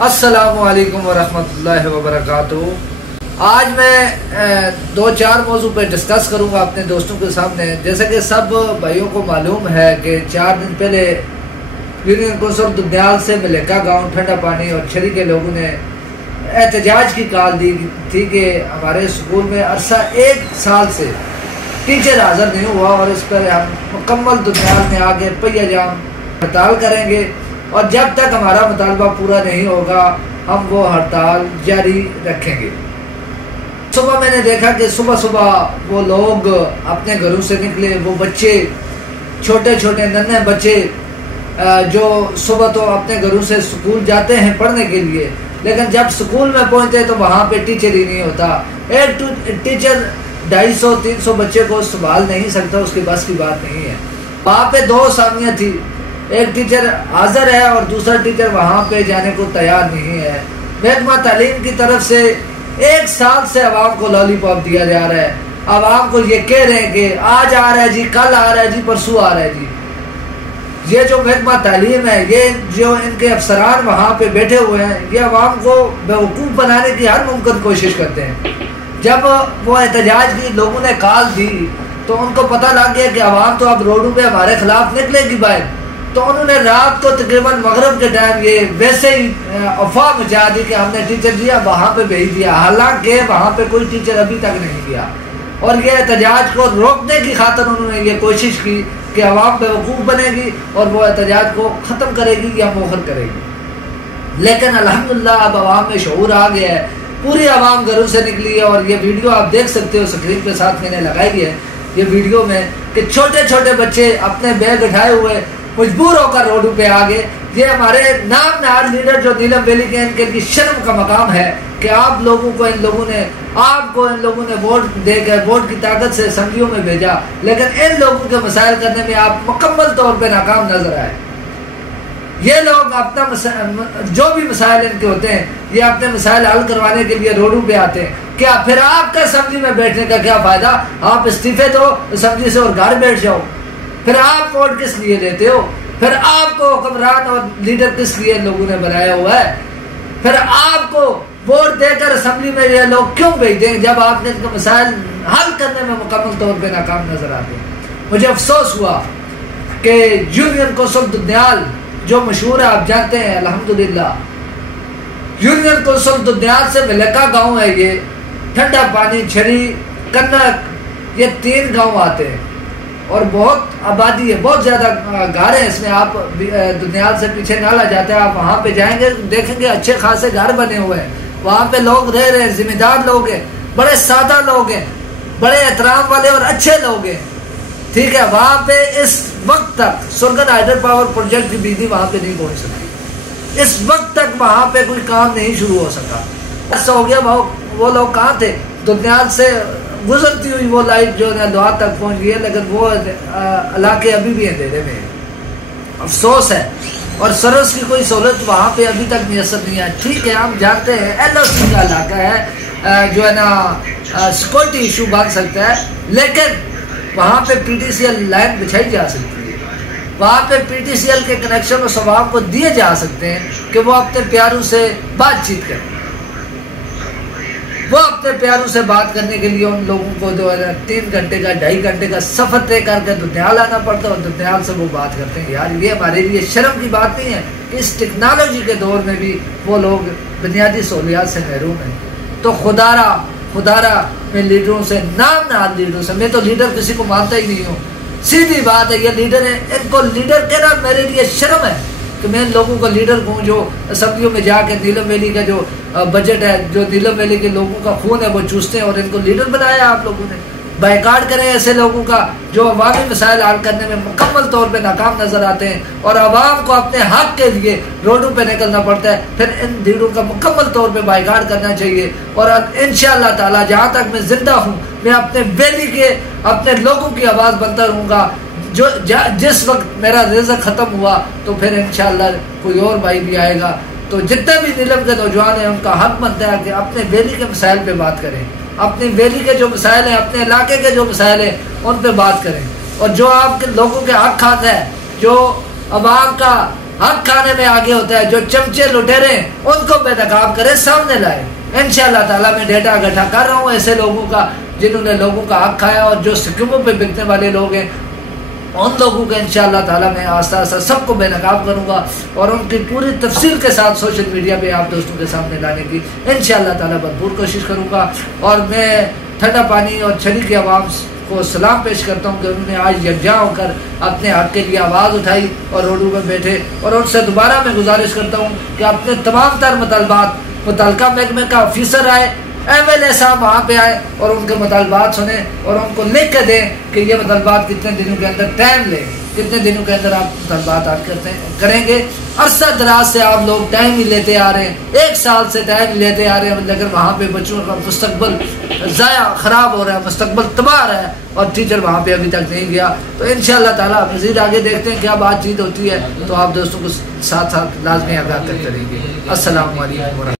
السلام علیکم ورحمۃ اللہ وبرکاتہ۔ آج میں دو چار موضوع پہ ڈسکس کروں گا اپنے دوستوں کے سامنے۔ جیسے کہ سب بھائیوں کو معلوم ہے کہ 4 دن پہلے یونین کونسل ددیال سے ملیکا گاؤں ٹھنڈا پانی اور چھری کے لوگوں نے احتجاج کی کال دی تھی کہ ہمارے اسکول میں عرصہ 1 سال سے ٹیچر حاضر نہیں ہوا اور اس پر ہم مکمل ددیال میں آ کے پہیہ جام ہڑتال کریں گے اور جب تک ہمارا مطالبہ پورا نہیں ہوگا ہم وہ ہڑتال جاری رکھیں گے۔ صبح میں نے دیکھا کہ صبح وہ لوگ اپنے گھروں سے نکلے، وہ بچے چھوٹے چھوٹے ننھے بچے جو صبح تو اپنے گھروں سے اسکول جاتے ہیں پڑھنے کے لیے، لیکن جب اسکول میں پہنچتے تو وہاں پہ ٹیچر ہی نہیں ہوتا۔ ایک ٹیچر 250-300 بچے کو سنبھال نہیں سکتا، اس کی بس کی بات نہیں ہے۔ وہاں پہ 2 اسامیاں تھی، ایک ٹیچر حاضر ہے اور دوسرا ٹیچر وہاں پہ جانے کو تیار نہیں ہے۔ محکمہ تعلیم کی طرف سے 1 سال سے عوام کو لالی پاپ دیا جا رہا ہے۔ عوام کو یہ کہہ رہے ہیں کہ آج آ رہا ہے جی، کل آ رہا ہے جی، پرسوں آ رہا ہے جی۔ یہ جو محکمہ تعلیم ہے، یہ جو ان کے افسران وہاں پہ بیٹھے ہوئے ہیں، یہ عوام کو بیوقوف بنانے کی ہر ممکن کوشش کرتے ہیں۔ جب وہ احتجاج کی لوگوں نے کال دی تو ان کو پتہ لگ گیا کہ عوام تو اب روڈوں پہ ہمارے خلاف نکلے گی باہر، تو انہوں نے رات کو تقریباً مغرب کے ٹائم یہ ویسے ہی افواہ مچا دی کہ ہم نے ٹیچر دیا، وہاں پہ بھیج دیا، حالانکہ وہاں پہ کوئی ٹیچر ابھی تک نہیں گیا۔ اور یہ احتجاج کو روکنے کی خاطر انہوں نے یہ کوشش کی کہ عوام بیوقوف بنے گی اور وہ احتجاج کو ختم کرے گی یا مؤخر کرے گی۔ لیکن الحمدللہ اب عوام میں شعور آ گیا ہے، پوری عوام گھروں سے نکلی ہے۔ اور یہ ویڈیو آپ دیکھ سکتے ہو، اسکرین کے ساتھ میں نے لگائی ہے یہ ویڈیو میں، کہ چھوٹے چھوٹے بچے اپنے بیگ اٹھائے ہوئے مجبور ہو کر روڈوں پہ آ گئے۔ یہ ہمارے نام نہاد لیڈر جو نیلم ویلی کے، ان کے لیے شرم کا مقام ہے کہ آپ لوگوں کو ان لوگوں نے ووٹ دے کر، ووٹ کی طاقت سے اسمبلیوں میں بھیجا، لیکن ان لوگوں کے مسائل کرنے میں آپ مکمل طور پہ ناکام نظر آئے۔ یہ لوگ اپنا جو بھی مسائل ان کے ہوتے ہیں، یہ اپنے مسائل حل کروانے کے لیے روڈوں پہ آتے ہیں۔ کیا پھر آپ کا اسمبلی میں بیٹھنے کا کیا فائدہ؟ آپ استعفے دو اسمبلی سے اور گھر بیٹھ جاؤ۔ پھر آپ ووٹ کس لیے دیتے ہو؟ پھر آپ کو حکمران اور لیڈر کس لیے لوگوں نے بنایا ہوا ہے؟ پھر آپ کو ووٹ دے کر اسمبلی میں یہ لوگ کیوں بھیج دیں جب آپ نے ان کے مسائل حل کرنے میں مکمل طور پہ ناکام نظر آتے ہیں؟ مجھے افسوس ہوا کہ یونین کونسل ددیال جو مشہور ہے، آپ جانتے ہیں الحمدللہ، یونین کونسل ددیال سے ملیکا گاؤں ہے، یہ ٹھنڈا پانی، چھری، کنک، یہ 3 گاؤں آتے ہیں اور بہت آبادی ہے، بہت زیادہ گھر ہیں اس میں۔ آپ ددیال سے پیچھے نالا جاتا ہے، آپ وہاں پہ جائیں گے دیکھیں گے اچھے خاصے گھر بنے ہوئے ہیں، وہاں پہ لوگ رہ رہے ہیں، ذمہ دار لوگ ہیں، بڑے سادہ لوگ ہیں، بڑے احترام والے اور اچھے لوگ ہیں، ٹھیک ہے۔ وہاں پہ اس وقت تک سرگن ہائیڈل پاور پروجیکٹ کی بجلی وہاں پہ نہیں پہنچ سکی، اس وقت تک وہاں پہ کوئی کام نہیں شروع ہو سکا۔ ایسا ہو گیا وہ لوگ کہاں تھے؟ ددیال سے گزرتی ہوئی وہ لائٹ جو ہے لوہا تک پہنچ گئی ہے، لیکن وہ علاقے ابھی بھی اندھیرے میں ہیں۔ افسوس ہے، اور سروس کی کوئی سہولت وہاں پہ ابھی تک میسر نہیں ہے۔ ٹھیک ہے، ہم جانتے ہیں LOC کا علاقہ ہے، جو ہے نا سیکورٹی ایشو بن سکتا ہے، لیکن وہاں پہ PTCL لائن بچھائی جا سکتی ہے، وہاں پہ PTCL کے کنیکشن اس عوام کو دیے جا سکتے ہیں کہ وہ اپنے پیاروں سے بات چیت کریں۔ وہ اپنے پیاروں سے بات کرنے کے لیے ان لوگوں کو 3 گھنٹے کا 2.5 گھنٹے کا سفر طے کر کے ددیال آنا پڑتا ہے، اور ددیال سے وہ بات کرتے ہیں۔ یار یہ ہمارے لیے شرم کی بات نہیں ہے کہ اس ٹیکنالوجی کے دور میں بھی وہ لوگ بنیادی سہولیات سے محروم ہیں۔ تو خدارا میں لیڈروں سے، نام نہاد لیڈروں سے، میں تو لیڈر کسی کو مانتا ہی نہیں ہوں، سیدھی بات ہے، یہ لیڈر ہے، ان کو لیڈر کہنا میرے لیے شرم ہے کہ میں ان لوگوں کو لیڈر کہوں جو اسمبلیوں میں جا کے نیلم ویلی کا جو بجٹ ہے، جو نیلم ویلی کے لوگوں کا خون ہے وہ چوستے ہیں، اور ان کو لیڈر بنایا آپ لوگوں نے۔ بائیکاٹ کریں ایسے لوگوں کا جو عوامی مسائل حل کرنے میں مکمل طور پہ ناکام نظر آتے ہیں، اور عوام کو اپنے حق کے لیے روڈوں پہ نکلنا پڑتا ہے۔ پھر ان لیڈروں کا مکمل طور پہ بائیکاٹ کرنا چاہیے، اور انشاءاللہ تعالی جہاں تک میں زندہ ہوں، میں اپنے ویلی کے اپنے لوگوں کی آواز بنتا رہوں گا۔ جس وقت میرا رزق ختم ہوا تو پھر انشاءاللہ کوئی اور بھائی بھی آئے گا۔ تو جتنے بھی نیلم کے نوجوان ہیں، ان کا حق بنتا ہے کہ اپنے ویلی کے مسائل پہ بات کریں، اپنی ویلی کے جو مسائل ہیں، اپنے علاقے کے جو مسائل ہیں، ان پہ بات کریں، اور جو آپ کے لوگوں کے حق کھاتا ہے، جو عوام کا حق کھانے میں آگے ہوتا ہے، جو چمچے لٹیرے ہیں ان کو بے نقاب کرے، سامنے لائے۔ انشاءاللہ تعالیٰ میں ڈیٹا اکٹھا کر رہا ہوں ایسے لوگوں کا جنہوں نے لوگوں کا حق کھایا، اور جو سکموں پہ بکنے والے لوگ ہیں ان لوگوں کا انشاءاللہ تعالیٰ میں آہستہ آہستہ سب کو بے نقاب کروں گا، اور ان کی پوری تفصیل کے ساتھ سوشل میڈیا پہ آپ دوستوں کے سامنے لانے کی انشاءاللہ تعالیٰ بھرپور کوشش کروں گا۔ اور میں ٹھنڈا پانی اور چھڑی کی عوام کو سلام پیش کرتا ہوں کہ انہوں نے آج یکجا ہو کر اپنے حق کے لیے آواز اٹھائی اور روڈوں میں بیٹھے، اور ان سے دوبارہ میں گزارش کرتا ہوں کہ اپنے تمام تر مطالبات متعلقہ محکمے کا آفیسر آئے، MLA صاحب وہاں پہ آئے اور ان کے مطالبات سنیں اور ان کو لکھ کے دیں کہ یہ مطالبات کتنے دنوں کے اندر ٹائم لیں، کتنے دنوں کے اندر آپ مطالبات کریں گے۔ عرصہ دراز سے آپ لوگ ٹائم ہی لیتے آ رہے ہیں، 1 سال سے ٹائم لیتے آ رہے ہیں، لیکن وہاں پہ بچوں کا مستقبل ضائع خراب ہو رہا ہے، مستقبل تباہ رہا ہے، اور ٹیچر وہاں پہ ابھی تک نہیں گیا۔ تو انشاءاللہ تعالیٰ مزید آگے دیکھتے ہیں کیا بات چیت ہوتی ہے، تو آپ دوستوں کو ساتھ ساتھ لازمی آگاہ کرتے رہیں گے۔ السلام علیکم۔